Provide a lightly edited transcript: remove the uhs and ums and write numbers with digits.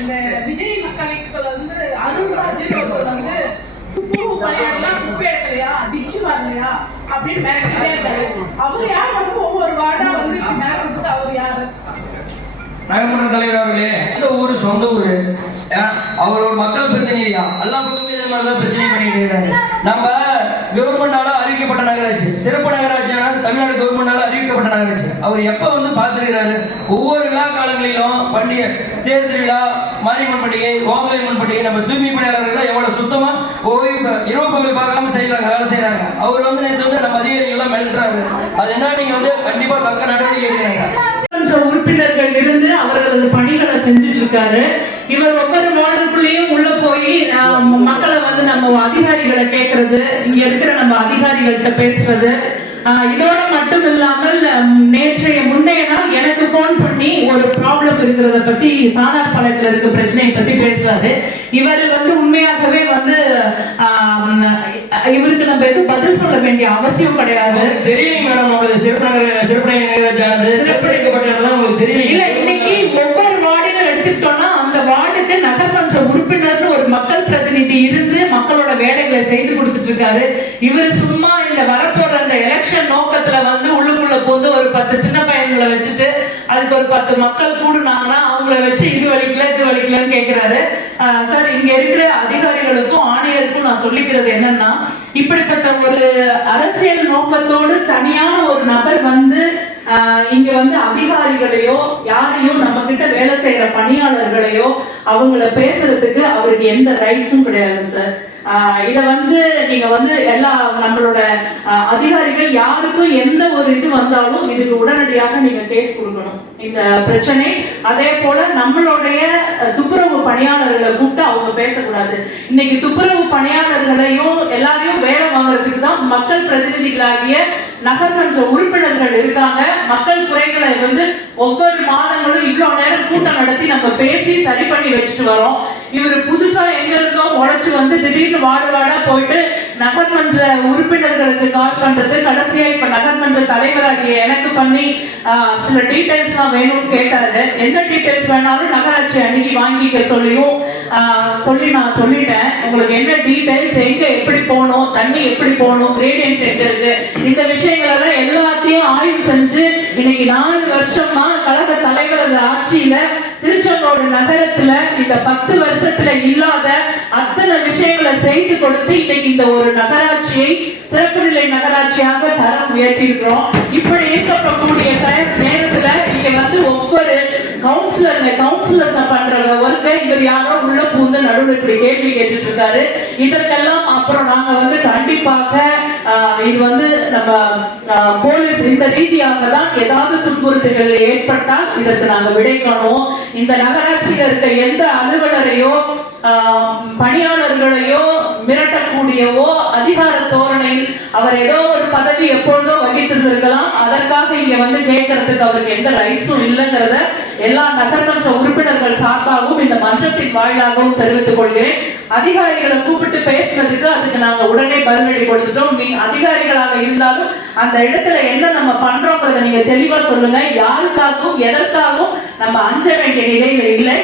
இந்த விஜய் மக்கள் இயக்கத்துல வந்து அருள்ராஜ் வந்து துப்புரவு பணியாளர்லாம் குப்பை எடுக்கலையா, டிச்சு வரலையா அப்படின்னு மிரட்டிட்டே இருக்காரு. அவர் யார் வந்து ஒவ்வொரு வார்டா வந்து மிரட்டுறதுக்கு அவர் யாரு? நகர்மன்ற தலைவர் அவர்களே, இந்த ஊரு சொந்த ஊரு, அவர் ஒரு மக்கள் பிரதிநிதியா எல்லா பக்கமே இந்த மாதிரிதான் பிரச்சனை பண்ணிட்டு இருக்காங்க. நம்ம கவர்மெண்டால அறிவிக்கப்பட்ட நகராட்சி, சிறப்பு நகராட்சியான தமிழ்நாடு கவர்மெண்டால அறிவிக்கப்பட்ட நகராட்சி. அவர் எப்ப வந்து பார்த்திருக்கிறாரு? ஒவ்வொரு விழா காலங்களிலும் பண்டிகை, தேர் திருவிழா, மாரியம்மன் பண்டிகை, ஓமலைம்மன் பண்டிகை, நம்ம தூய்மை பணியாளர்கள் எவ்வளவு சுத்தமா ஓய்வு இரவு பகல் பார்க்காம செய்யறாங்க, வேலை செய்யறாங்க. அவர் வந்து நேற்று வந்து நம்ம அதிகாரிகள் எல்லாம் மிரட்டுறாரு. அது என்ன, நீங்க வந்து கண்டிப்பா தக்க நடவடிக்கை எடுக்கிறாங்க. உறுப்பினர்கள் இருந்து அவர்களது பணிகளை செஞ்சுட்டு இருக்காரு. இவர் ஒவ்வொரு வார்டுக்குள்ளேயும் உள்ள போய் மக்களை வந்து நம்ம அதிகாரிகளை கேட்கறது, இங்க இருக்கிற நம்ம அதிகாரிகள்கிட்ட பேசுறது, இதோட மட்டும் இல்லாமல் முன்னைய நாள் எனக்கு போன் பண்ணி ஒரு ப்ராப்ளம் இருக்கிறத பத்தி, சாதார் பாளையத்துல இருக்க பிரச்சனையை பத்தி பேசுறாரு. இவர் வந்து உண்மையாகவே வந்து இவருக்கு நம்ம எதுவும் பதில் சொல்ல வேண்டிய அவசியம் கிடையாது. தெரியும் மேடம், உங்களுக்கு சிறப்பு சிறப்படைக்கப்பட்டதான் உங்களுக்கு தெரியும். இல்ல, இன்னைக்கு ஒவ்வொரு வார்டிலும் எடுத்துக்கிட்டோம்னா அந்த வார்டுக்கு நகர்மன்ற உறுப்பினர்னு ஒரு மக்கள் பிரதிநிதி இருந்து மக்களோட வேலைகளை செய்து கொடுத்துட்டு இருக்காரு. இவர் சும்மா இந்த வரப்போற அந்த எலெக்ஷன் நோக்கத்துல வந்து உள்ளுக்குள்ள போது ஒரு 10 சின்ன பையன்களை வச்சுட்டு அதுக்கு ஒரு 10 மக்கள் கூடுனாங்கன்னா அவங்கள வச்சு இது வலிக்கலன்னு கேட்கிறாரு. சார், இங்க இருக்கிற அதிகாரிகளுக்கும் ஆணையருக்கும் நான் சொல்லிக்கிறது என்னன்னா, இப்படிப்பட்ட ஒரு அரசியல் நோக்கத்தோடு தனியான ஒரு நபர் வந்து இங்க வந்து அதிகாரிகளையோ யாரையும் நம்ம கிட்ட வேலை செய்யற பணியாளர்களையோ அவங்கள பேசுறதுக்கு அவருக்கு எந்த ரைட்ஸும் கிடையாது சார். இத வந்து நீங்க வந்து எல்லா நம்மளோட அதிகாரிகள் யாருக்கும் எந்த ஒரு இது வந்தாலும் இதுக்கு உடனடியாக நீங்க கேஸ் கொடுக்கணும் இந்த பிரச்சனை. அதே போல நம்மளுடைய துப்புரவு பணியாளர்களை கூப்பிட்டு அவங்க பேசக்கூடாது. இன்னைக்கு துப்புரவு பணியாளர்களையும் எல்லாரையும் வேலை வாங்குறதுக்கு தான் மக்கள் பிரதிநிதிகளாகிய நகர்மன்ற உறுப்பினர்கள் இருக்காங்க. மக்கள் குறைகளை வந்து ஒவ்வொரு மாதங்களும் இவ்வளவு நேரம் கூட்டம் நடத்தி நம்ம பேசி சரி பண்ணி வச்சுட்டு வரோம். இவர் புதுசா எங்க இருந்தோ உழைச்சு வந்து திடீர்னு வார்டா போயிட்டு நகர்மன்ற உறுப்பினர்களுக்கு கால் பண்றது, கடைசியா இப்ப நகர்மன்ற தலைவராகிய எனக்கு பண்ணி சில டீடைல்ஸ் எல்லாம் வேணும்னு கேட்டாரு. எந்த டீடைல்ஸ் வேணாலும் நகராட்சி அன்னைக்கு வாங்கிக்க சொல்லி நான் சொல்லிட்டேன். உங்களுக்கு என்ன டீடைல்ஸ், எங்க எப்படி போகணும், தண்ணி எப்படி போகணும், கிரேடியன்ட் எங்க இருக்கு, இந்த விஷயங்கள் எல்லாம் எல்லாத்தையும் ஆய்வு செஞ்சு இன்னைக்கு 4 வருஷமா கழக தலைவரது ஆட்சியில திருச்செங்கோடு நகரத்துல இந்த 10 வருஷத்துல இல்லாத அத்தனை விஷயங்களை செய்து கொடுத்து இன்னைக்கு இந்த ஒரு நகராட்சியை சிறப்பு நிலை நகராட்சியாக தரம் உயர்த்தி இருக்கிறோம். இப்படி இருக்கக்கூடிய நேரத்துல இங்க வந்து ஒவ்வொரு கவுன்சிலர் பண்ற ஒர்க்கை இவர் யாரோ உள்ள பூந்து நடுவில் இப்படி கேள்வி கேட்டுட்டு இருக்காரு. இதற்கெல்லாம் அப்புறம் நாங்க வந்து கண்டிப்பாக இது வந்து நம்ம போலீஸ் இந்த ரீதியாக தான் ஏதாவது துன்புறுத்தல்கள் ஏற்பட்டால் இதற்கு நாங்க விடை காணுவோம். இந்த நகராட்சியில் இருக்க எந்த அலுவலரையோ பணியாளர்களையோ மிரட்டக்கூடியவோ அதிகார தோரணையில் அவர் ஏதோ ஒரு பதவி எப்பொழுதோ வகித்திருந்திருக்கலாம். அதற்காக இங்க வந்து கேட்கறதுக்கு அவருக்கு எந்த ரைட்ஸும் இல்லைங்கிறத எல்லா நகர்மன்ற உறுப்பினர்கள் சார்பாகவும் இந்த மன்றத்தின் வாயிலாகவும் தெரிவித்துக் கொள்கிறேன். அதிகாரிகளை கூப்பிட்டு பேசுறதுக்கு அதுக்கு நாங்க உடனே பதிலடி கொடுத்துட்டோம். நீங்க அதிகாரிகளாக இருந்தாலும் அந்த இடத்துல என்ன நம்ம பண்றோங்கிறத நீங்க தெளிவா சொல்லுங்க. யாருக்காகவும் எதற்காகவும் நம்ம அஞ்ச வேண்டிய நிலையில இல்லை.